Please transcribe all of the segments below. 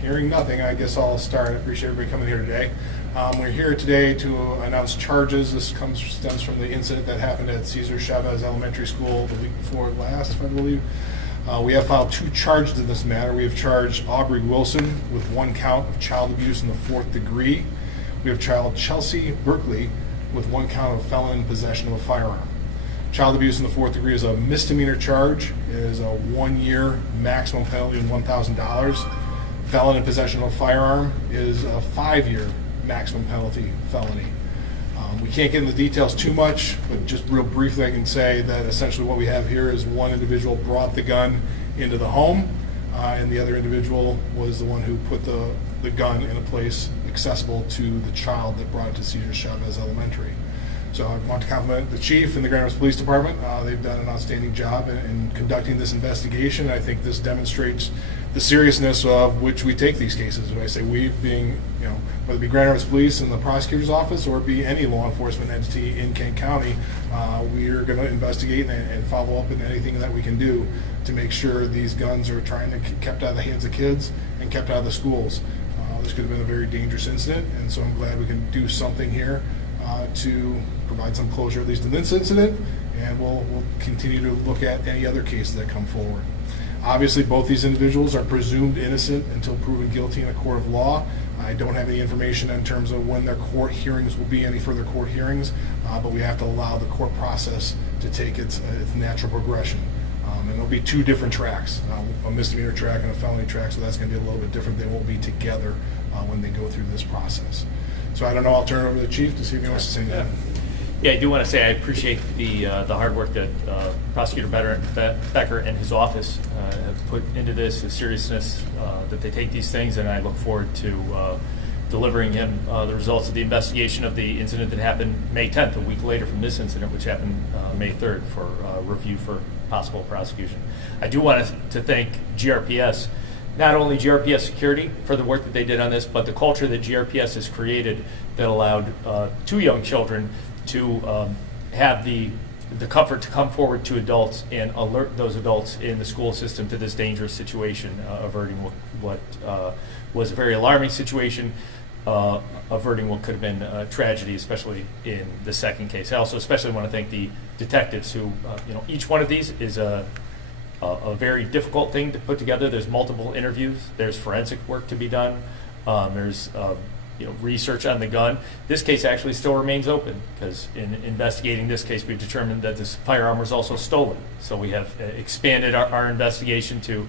Hearing nothing, I guess I'll start. I appreciate everybody coming here today. We're here today to announce charges. This stems from the incident that happened at Cesar Chavez Elementary School the week before last, I believe. We have filed 2 charges in this matter. We have charged Aubrey Wilson with 1 count of child abuse in the 4th degree. We have charged Chelsea Berkeley with 1 count of felon in possession of a firearm. Child abuse in the 4th degree is a misdemeanor charge. It is a 1-year maximum penalty of $1,000. Felon in possession of a firearm is a 5-year maximum penalty felony. We can't get into the details too much, but just real briefly I can say that essentially what we have here is one individual brought the gun into the home, and the other individual was the one who put the gun in a place accessible to the child that brought it to Cesar Chavez Elementary. So I want to compliment the chief and the Grand Rapids Police Department. They've done an outstanding job in conducting this investigation. I think this demonstrates the seriousness of which we take these cases. When I say we, being, whether it be Grand Rapids Police and the prosecutor's office or be any law enforcement entity in Kent County, we are going to investigate and follow up with anything that we can do to make sure these guns are trying to kept out of the hands of kids and kept out of the schools. This could have been a very dangerous incident, and so I'm glad we can do something here to provide some closure, at least in this incident, and we'll continue to look at any other cases that come forward. Obviously, both these individuals are presumed innocent until proven guilty in a court of law. I don't have any information in terms of when their court hearings will be, any further court hearings, but we have to allow the court process to take its natural progression. And there'll be 2 different tracks, a misdemeanor track and a felony track, so that's going to be a little bit different. They won't be together when they go through this process. So I don't know, I'll turn it over to the chief to see if he wants to say anything. Yeah, I do want to say I appreciate the hard work that Prosecutor Becker and his office have put into this, the seriousness that they take these things, and I look forward to delivering him the results of the investigation of the incident that happened May 10th, a week later from this incident, which happened May 3rd, for review for possible prosecution. I do want to thank GRPS, not only GRPS Security for the work that they did on this, but the culture that GRPS has created that allowed 2 young children to have the comfort to come forward to adults and alert those adults in the school system to this dangerous situation, averting what was a very alarming situation, averting what could have been a tragedy, especially in the second case. I also especially want to thank the detectives who, each one of these is a very difficult thing to put together. There's multiple interviews. There's forensic work to be done. There's research on the gun. This case actually still remains open because in investigating this case, we've determined that this firearm was also stolen. So we have expanded our investigation to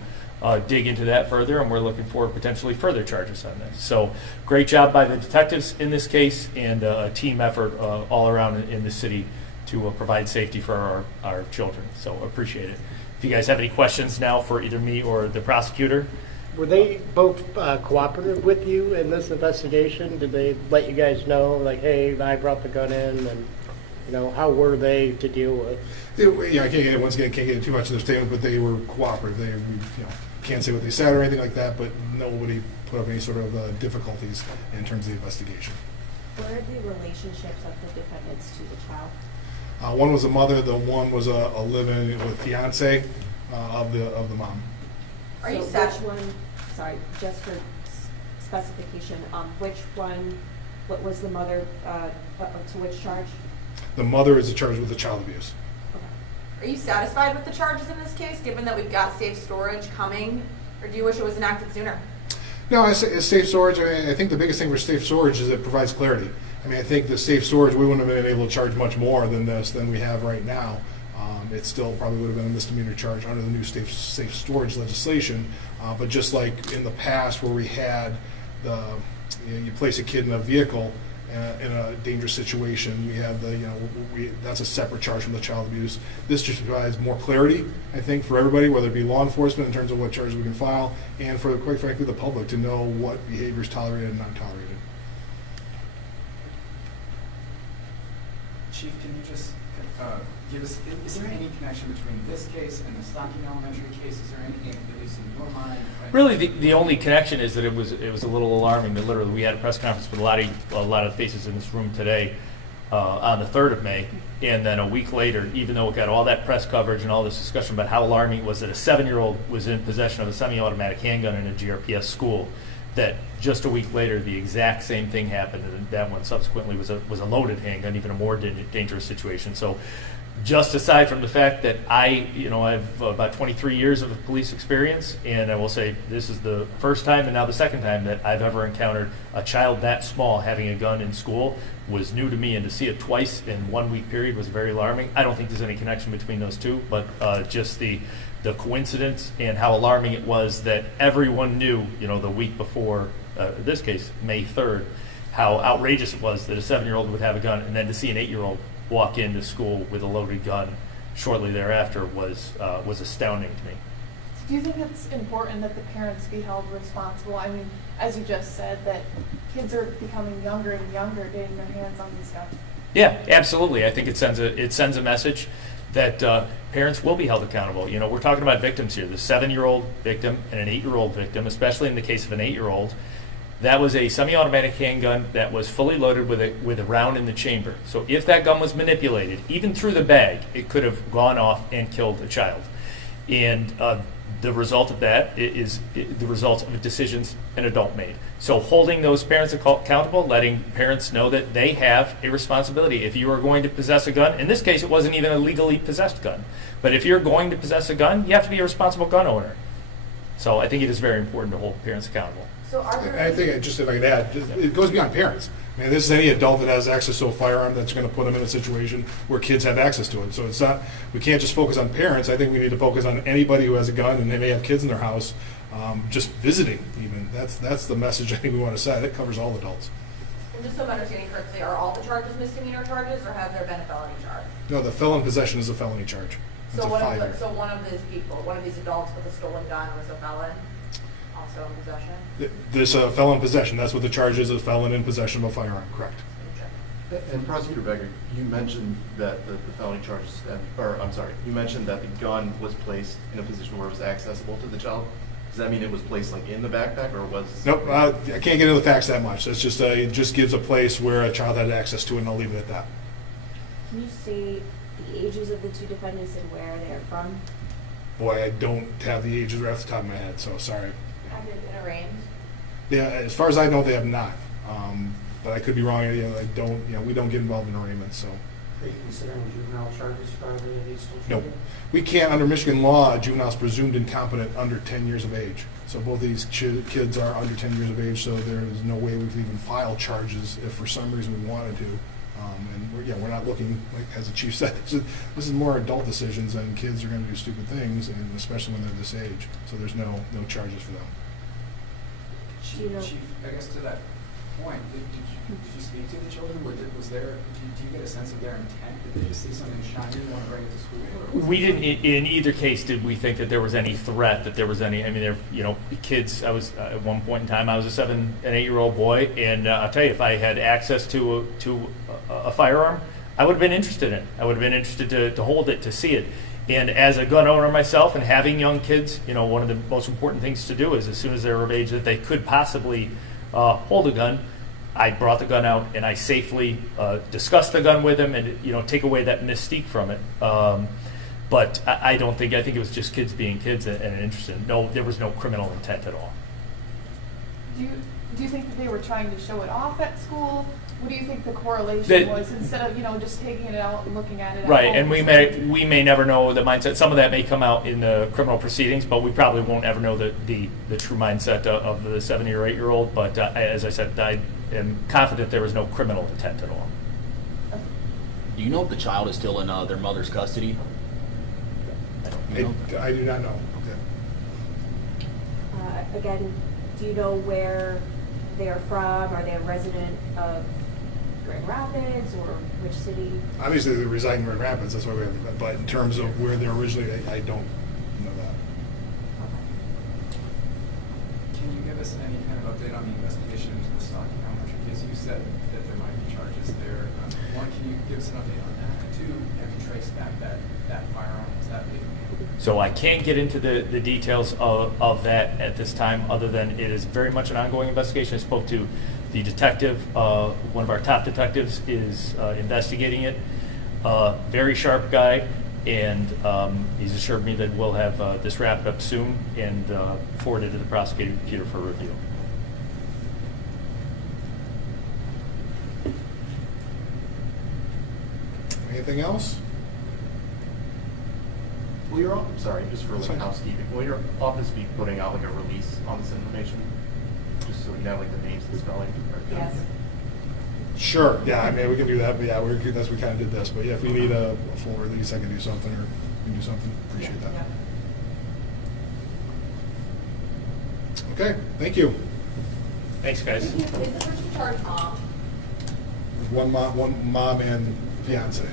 dig into that further, and we're looking for potentially further charges on this. So great job by the detectives in this case, and a team effort all around in the city to provide safety for our children. So appreciate it. If you guys have any questions now for either me or the prosecutor. Were they both cooperative with you in this investigation? Did they let you guys know, like, hey, I brought the gun in, and how were they to deal with? I can't get into too much of their statement, but they were cooperative. They, can't say what they said or anything like that, but nobody put up any sort of difficulties in terms of the investigation. What are the relationships of the defendants to the child? One was a mother. The one was a live-in with fiance of the mom. Are you which one? Sorry, just for specification. Which one? What was the mother? To which charge? The mother is charged with the child abuse. Are you satisfied with the charges in this case, given that we've got safe storage coming, or do you wish it was enacted sooner? No, as safe storage, I think the biggest thing for safe storage is it provides clarity. I think the safe storage, we wouldn't have been able to charge much more than we have right now. It still probably would have been a misdemeanor charge under the new safe storage legislation. But just like in the past where we had you place a kid in a vehicle in a dangerous situation, we have that's a separate charge from the child abuse. This just provides more clarity, I think, for everybody, whether it be law enforcement in terms of what charges we can file, and for, quite frankly, the public to know what behavior is tolerated and not tolerated. Chief, can you just give us, is there any connection between this case and the Stocking Elementary case? Is there anything, at least in your mind? Really, the only connection is that it was a little alarming that literally we had a press conference with a lot of faces in this room today on the 3rd of May, and then a week later, even though it got all that press coverage and all this discussion about how alarming it was that a 7-year-old was in possession of a semi-automatic handgun in a GRPS school, that just a week later, the exact same thing happened, and that one subsequently was a loaded handgun, even a more dangerous situation. So, just aside from the fact that I have about 23 years of police experience, and I will say this is the first time and now the second time that I've ever encountered a child that small having a gun in school was new to me, and to see it twice in 1 week period was very alarming. I don't think there's any connection between those two, but just the coincidence and how alarming it was that everyone knew, the week before, in this case, May 3rd, how outrageous it was that a 7-year-old would have a gun, and then to see an 8-year-old walk into school with a loaded gun shortly thereafter was astounding to me. Do you think it's important that the parents be held responsible? I mean, as you just said, that kids are becoming younger and younger getting their hands on these guns. Yeah, absolutely. I think it sends a message that parents will be held accountable. We're talking about victims here: the 7-year-old victim and an 8-year-old victim. Especially in the case of an 8-year-old, that was a semi-automatic handgun that was fully loaded with a round in the chamber. So if that gun was manipulated, even through the bag, it could have gone off and killed a child. And the result of that is the result of decisions an adult made. So holding those parents accountable, letting parents know that they have a responsibility. If you are going to possess a gun, in this case it wasn't even a legally possessed gun, but if you're going to possess a gun, you have to be a responsible gun owner. So I think it is very important to hold parents accountable. So are there? I think, just if I could add, it goes beyond parents. I mean, this is any adult that has access to a firearm that's going to put them in a situation where kids have access to it. So it's not, we can't just focus on parents. I think we need to focus on anybody who has a gun and they may have kids in their house, just visiting even. That's the message I think we want to send. It covers all adults. And just so I'm understanding correctly, are all the charges misdemeanor charges, or have there been a felony charge? No, the felon possession is a felony charge. It's So a 5-year. one of these people, one of these adults with a stolen gun was a felon, also in possession? This felon possession, that's what the charge is, a felon in possession of a firearm, correct. And Prosecutor Becker, you mentioned that the felony charges, you mentioned that the gun was placed in a position where it was accessible to the child. Does that mean it was placed like in the backpack, or was? Nope, I can't get into the facts that much. That's just, it just gives a place where a child had access to it, and I'll leave it at that. Can you say the ages of the two defendants and where they're from? Boy, I don't have the ages right off the top of my head, so sorry. Have they been arraigned? Yeah, as far as I know, they have not. But I could be wrong. I don't. We don't get involved in arraignments, so. Are you considering juvenile charges for any of these No, children? we can't. Under Michigan law, a juvenile is presumed incompetent under 10 years of age. So both these kids are under 10 years of age. So there is no way we could even file charges if for some reason we wanted to. And we're not looking, like as the chief said, this is more adult decisions, and kids are going to do stupid things, and especially when they're this age. So there's no charges for them. Chief, I guess to that point, did you speak to the children? Was there? Do you get a sense of their intent? Did they just see something shiny and want to bring it to school? Or We didn't. In either case, did we think that there was any threat? That there was any? I mean, kids. I was at one point in time, I was a 7 and 8-year-old boy, and I'll tell you, if I had access to a firearm, I would have been interested in it. I would have been interested to hold it, to see it. And as a gun owner myself, and having young kids, one of the most important things to do is, as soon as they're of age that they could possibly hold a gun, I brought the gun out and I safely discussed the gun with them, and take away that mystique from it. But I think it was just kids being kids and interested. No, there was no criminal intent at all. Do you think that they were trying to show it off at school? What do you think the correlation was, instead of just taking it out and looking at it? Right, at and home? we may never know the mindset. Some of that may come out in the criminal proceedings, but we probably won't ever know the true mindset of the 7 or 8-year-old. But as I said, I am confident there was no criminal intent at all. Do you know if the child is still in their mother's custody? I do not know. Again, do you know where they're from? Are they a resident of Grand Rapids, or which city? Obviously, they reside in Grand Rapids. That's why we have. But in terms of where they're originally, I don't know that. can you give us any kind of update on the investigation into the stalking elementary case? You said that there might be charges there. One, can you give us an update on that? And two, have you traced back that firearm? Was that legal? So I can't get into the details of that at this time, other than it is very much an ongoing investigation. I spoke to the detective. One of our top detectives is investigating it. Very sharp guy, and he's assured me that we'll have this wrapped up soon and forwarded to the prosecutor for review. Anything else? Will your, sorry, just for That's like fine. housekeeping, will your office be putting out like a release on this information? Just so we can have like the names and spelling? Yes. Sure, yeah, I mean, we can do that, but yeah, we kind of did this, but yeah, if we need a full release, I can do something, or we can do something, appreciate that. Okay, thank you. Thanks, guys. Is the person charged mom? One mom and fiance.